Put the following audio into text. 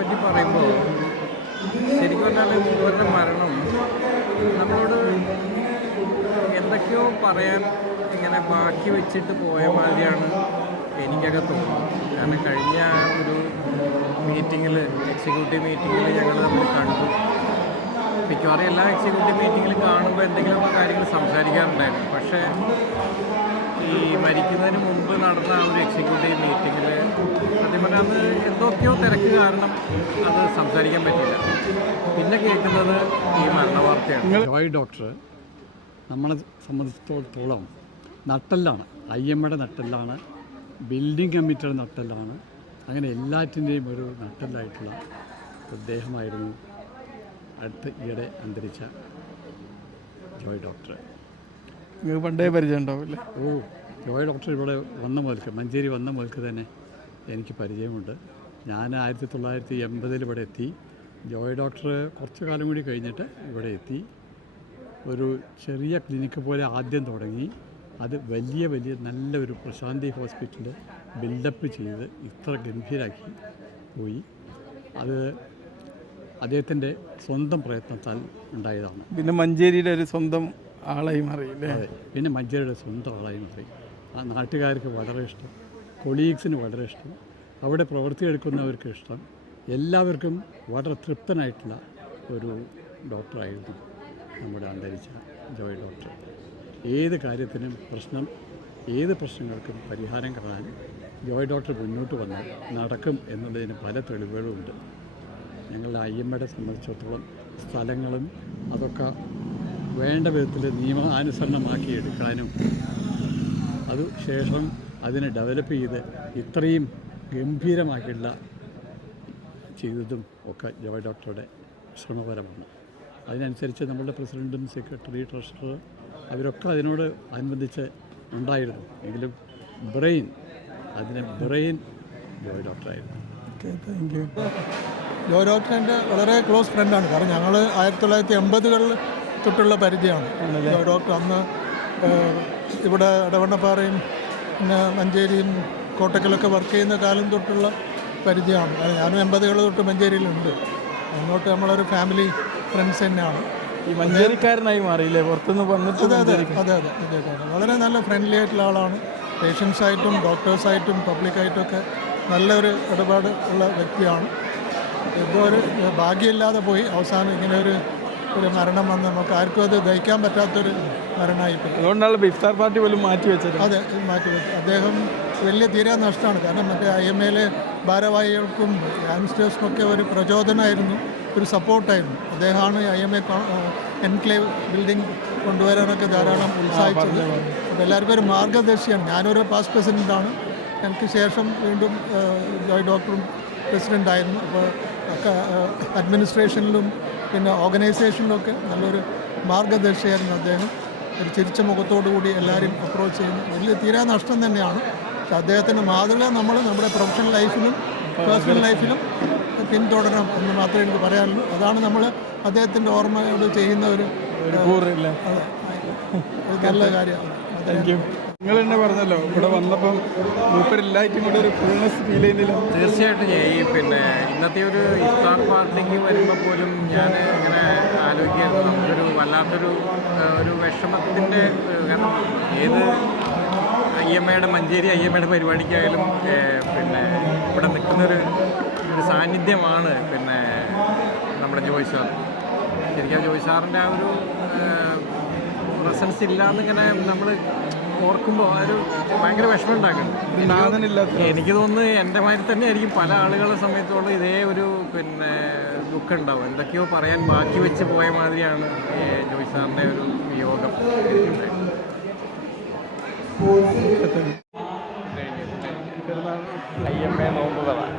പറ്റി പറയുമ്പോൾ ശരിക്കും പറഞ്ഞാൽ മൂവരുടെ മരണം നമ്മളോട് എന്തൊക്കെയോ പറയാൻ ഇങ്ങനെ ബാക്കി വെച്ചിട്ട് പോയ മാതിരിയാണ് എനിക്കൊക്കെ തോന്നുന്നത്. കാരണം കഴിഞ്ഞ ഒരു മീറ്റിങ്ങിൽ, എക്സിക്യൂട്ടീവ് മീറ്റിങ്ങിൽ ഞങ്ങൾ തമ്മിൽ കണ്ടു. മിക്കവാറും എല്ലാ എക്സിക്യൂട്ടീവ് മീറ്റിങ്ങിലും കാണുമ്പോൾ എന്തെങ്കിലുമൊക്കെ കാര്യങ്ങൾ സംസാരിക്കാറുണ്ടായിരുന്നു. പക്ഷേ ഈ മരിക്കുന്നതിന് മുമ്പ് നടന്ന ആ ഒരു എക്സിക്യൂട്ടീവ് മീറ്റിങ്ങിൽ സത്യം പറഞ്ഞാൽ അന്ന് എന്തൊക്കെയോ തിരക്ക് കാരണം അത് സംസാരിക്കാൻ പറ്റില്ല. പിന്നെ കേൾക്കുന്നത് ഈ മരണവാർത്തയാണ്. ജോയ് ഡോക്ടർ നമ്മളെ സംബന്ധിച്ചിടത്തോളം നട്ടെല്ലാണ്, IMAയുടെ നട്ടെല്ലാണ്, ബിൽഡിംഗ് കമ്മിറ്റിയുടെ നട്ടെല്ലാണ്, അങ്ങനെ എല്ലാറ്റിൻ്റെയും ഒരു നട്ടെല്ലായിട്ടുള്ള അദ്ദേഹമായിരുന്നു അടുത്ത് ഈയിടെ അന്തരിച്ച ജോയ് ഡോക്ടർ. നിങ്ങൾക്ക് പണ്ടേ പരിചയം ഉണ്ടാവില്ലേ? ജോയ് ഡോക്ടർ ഇവിടെ വന്ന മുതൽക്ക്, മഞ്ചേരി വന്ന മുതൽക്ക് തന്നെ എനിക്ക് പരിചയമുണ്ട്. ഞാൻ 1980 ഇവിടെ എത്തി. ജോയ് ഡോക്ടർ കുറച്ച് കാലം കൂടി കഴിഞ്ഞിട്ട് ഇവിടെ എത്തി. ഒരു ചെറിയ ക്ലിനിക്ക് പോലെ ആദ്യം തുടങ്ങി. അത് വലിയ നല്ലൊരു പ്രശാന്തി ഹോസ്പിറ്റൽ ബിൽഡപ്പ് ചെയ്ത് ഇത്ര ഗംഭീരാക്കി പോയി. അത് അദ്ദേഹത്തിൻ്റെ സ്വന്തം പ്രയത്നത്താൽ ഉണ്ടായതാണ്. പിന്നെ മഞ്ചേരിയുടെ ഒരു സ്വന്തം ആളായി മാറിയില്ലേ? അതെ, പിന്നെ മഞ്ചേരിയുടെ സ്വന്തം ആളായി മാറി. ആ നാട്ടുകാർക്ക് വളരെ ഇഷ്ടം, കൊളീഗ്സിന് വളരെ ഇഷ്ടം, അവിടെ പ്രവൃത്തിയെടുക്കുന്നവർക്ക് ഇഷ്ടം, എല്ലാവർക്കും വളരെ തൃപ്തനായിട്ടുള്ള ഒരു ഡോക്ടറായിരുന്നു നമ്മുടെ അന്തരിച്ച ജോയ് ഡോക്ടർ. ഏത് കാര്യത്തിനും ഏത് പ്രശ്നങ്ങൾക്കും പരിഹാരം കാണാൻ ജോയ് ഡോക്ടർ മുന്നോട്ട് വന്നാൽ നടക്കും എന്നുള്ളതിന് പല തെളിവുകളുമുണ്ട്. ഞങ്ങളുടെ IMAയുടെ സംബന്ധിച്ചിടത്തോളം സ്ഥലങ്ങളും അതൊക്കെ വേണ്ട വിധത്തിൽ നിയമാനുസരണമാക്കി എടുക്കാനും ശേഷം അതിനെ ഡെവലപ്പ് ചെയ്ത് ഇത്രയും ഗംഭീരമാക്കിയുള്ള ചെയ്തതും ഒക്കെ ജോയ് ഡോക്ടറുടെ ശ്രമപരമാണ്. അതിനനുസരിച്ച് നമ്മളുടെ പ്രസിഡൻറ്റും സെക്രട്ടറി, ട്രഷറർ അവരൊക്കെ അതിനോട് അനുബന്ധിച്ച് ഉണ്ടായിരുന്നു. എങ്കിലും ബ്രെയിൻ ജോയ് ഡോക്ടറായിരുന്നു. Thank you. ജോയ് ഡോക്ടർ എൻ്റെ വളരെ ക്ലോസ് ഫ്രണ്ടാണ്. കാരണം ഞങ്ങൾ 1980 തൊട്ടുള്ള പരിചയമാണ്. ജോയ് ഡോക്ടർ അന്ന് ഇവിടെ ഇടവണ്ണപ്പാറയും പിന്നെ മഞ്ചേരിയും കോട്ടക്കലൊക്കെ വർക്ക് ചെയ്യുന്ന കാലം തൊട്ടുള്ള പരിചയമാണ്. ഞാനും 80 തൊട്ട് മഞ്ചേരിയിലുണ്ട്. അങ്ങോട്ട് നമ്മളൊരു ഫാമിലി ഫ്രണ്ട്സ് തന്നെയാണ്. ഈ മഞ്ചേരിക്കാരനായി മാറിയില്ലേ പുറത്തുനിന്ന് വന്നിട്ട്? അതെ, വളരെ നല്ല ഫ്രണ്ട്ലി ആയിട്ടുള്ള ആളാണ്. പേഷ്യൻസായിട്ടും ഡോക്ടേഴ്സായിട്ടും പബ്ലിക്കായിട്ടും ഒക്കെ നല്ലൊരു ഇടപാട് ഉള്ള വ്യക്തിയാണ്. ഇപ്പോൾ ഒരു ഭാഗ്യമില്ലാതെ പോയി. അവസാനം ഇങ്ങനെ ഒരു മരണം വന്ന് നമുക്ക് ആർക്കും അത് ദഹിക്കാൻ പറ്റാത്തൊരു മരണമായിപ്പോയി. അതുകൊണ്ടാണ് ഇഫ്താർ പാർട്ടി പോലും മാറ്റിവെച്ചത്. അതെ, മാറ്റിവെച്ചു. അദ്ദേഹം വലിയ തീരെ നഷ്ടമാണ്. കാരണം മറ്റേ IMAയിലെ ഭാരവാഹികൾക്കും യാങ്സ്റ്റേഴ്സിനൊക്കെ ഒരു പ്രചോദനമായിരുന്നു, ഒരു സപ്പോർട്ടായിരുന്നു. അദ്ദേഹമാണ് IMA എൻക്ലേവ് ബിൽഡിംഗ് കൊണ്ടുവരാനൊക്കെ ധാരാളം ഉത്സാഹിച്ചത്. അപ്പോൾ എല്ലാവർക്കും ഒരു മാർഗ്ഗദർശിയാണ്. ഞാനൊരു പാസ്റ്റ് പ്രസിഡൻ്റാണ്. എനിക്ക് ശേഷം വീണ്ടും ജോയ് ഡോക്ടറും പ്രസിഡൻ്റായിരുന്നു. അപ്പോൾ ഒക്കെ അഡ്മിനിസ്ട്രേഷനിലും പിന്നെ ഓർഗനൈസേഷനിലൊക്കെ നല്ലൊരു മാർഗ്ഗദർശിയായിരുന്നു അദ്ദേഹം. ഒരു ചിരിച്ച മുഖത്തോടു കൂടി എല്ലാവരും അപ്രോച്ച് ചെയ്യുന്നു. വലിയ തീരാ നഷ്ടം തന്നെയാണ്. പക്ഷെ അദ്ദേഹത്തിൻ്റെ മാതൃക നമ്മൾ നമ്മുടെ പ്രൊഫഷണൽ ലൈഫിലും പേഴ്സണൽ ലൈഫിലും പിന്തുടരണം എന്ന് മാത്രമേ എനിക്ക് പറയാനുള്ളൂ. അതാണ് നമ്മൾ അദ്ദേഹത്തിൻ്റെ ഓർമ്മയോട് ചെയ്യുന്ന ഒരു നല്ല കാര്യമാണ്. Thank you. നിങ്ങൾ തന്നെ പറഞ്ഞല്ലോ ഇവിടെ വന്നപ്പം മൂപ്പരെല്ലായിട്ടും കൂടെ ഒരു ഫുൾനെസ് ഫീൽ ചെയ്യുന്നില്ല? തീർച്ചയായിട്ടും പിന്നെ ഇന്നത്തെ ഒരു ഇഫ്താർ പാർട്ടിക്ക് വരുമ്പോൾ പോലും ഞാൻ ഇങ്ങനെ ആലോചിക്കുന്നത് നമുക്കൊരു വല്ലാത്തൊരു വിഷമത്തിൻ്റെ, കാരണം ഏത് മഞ്ചേരി IMAയുടെ പരിപാടിക്കായാലും പിന്നെ ഇവിടെ നിൽക്കുന്നൊരു സാന്നിധ്യമാണ് പിന്നെ നമ്മുടെ ജോയ് സാർ. ശരിക്കും ജോയ് സാറിൻ്റെ ആ ഒരു പ്രസൻസ് ഇല്ലാന്നിങ്ങനെ നമ്മൾ ഓർക്കുമ്പോൾ ഒരു ഭയങ്കര വിഷമം ഉണ്ടാക്കുന്നുണ്ട്. എനിക്ക് തോന്നുന്നു എൻ്റെ മാതിരി തന്നെ ആയിരിക്കും പല ആളുകളെ സമയത്തോളം ഇതേ ഒരു പിന്നെ ദുഃഖം ഉണ്ടാവും. എന്തൊക്കെയോ പറയാൻ ബാക്കി വെച്ച് പോയ മാതിരിയാണ് ജോയ് സാറിൻ്റെ ഒരു വിയോഗം. IMA നോമ്പുകളാണ്.